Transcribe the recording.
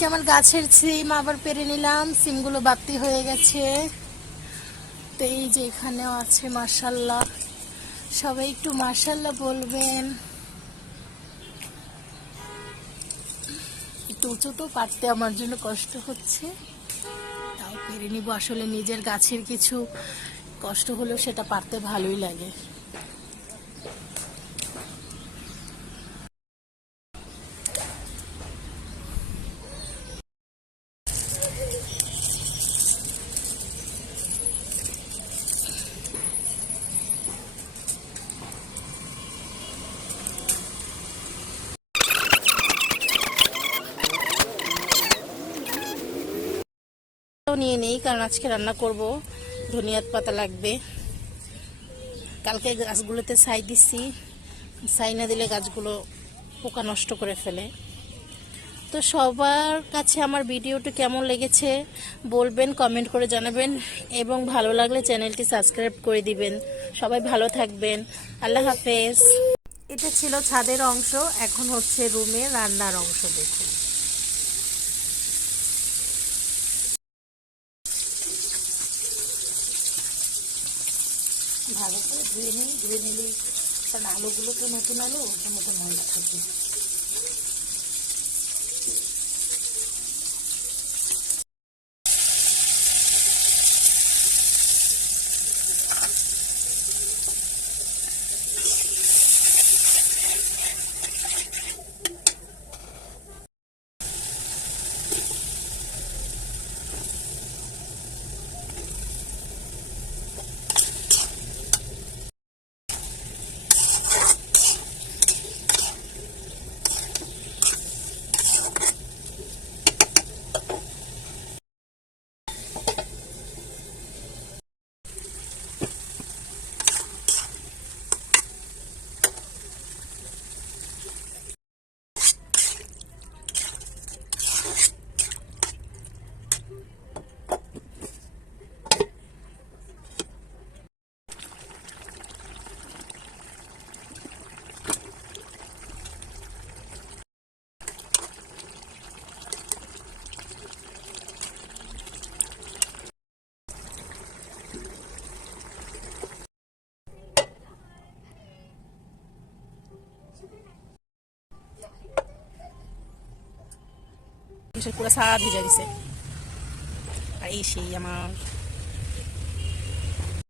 আজকে আমার গাছের সিম আবার পেরে নিলাম, সিমগুলো বাতি হয়ে গেছে। তো এই যে এখানেও আছে, মাশাআল্লাহ। সবাই একটু মাশাআল্লাহ বলবেন। একটু উঁচু তো, পারতে আমার জন্য কষ্ট হচ্ছে, তাও পেরে নিব। আসলে নিজের গাছের কিছু কষ্ট হলেও সেটা পারতে ভালোই লাগে। নিয়ে নেই, কারণ আজকে রান্না করব, ধনিয়ার পাতা লাগবে। কালকে গাছগুলোতে ছাই দিচ্ছি, ছাই না দিলে গাছগুলো পোকা নষ্ট করে ফেলে। তো সবার কাছে আমার ভিডিওটি কেমন লেগেছে বলবেন, কমেন্ট করে জানাবেন, এবং ভালো লাগলে চ্যানেলটি সাবস্ক্রাইব করে দিবেন। সবাই ভালো থাকবেন, আল্লাহ হাফেজ। এটা ছিল ছাদের অংশ, এখন হচ্ছে রুমে রান্নার অংশ। দেখুন, ভালো করে ধুয়ে নিই, ধুয়ে নিলে কারণ আলুগুলো তো নতুন আলু, ওটার মতো ময়লা থাকবে। পুরো সারা ভিজা দিছে, আর এই সেই আমার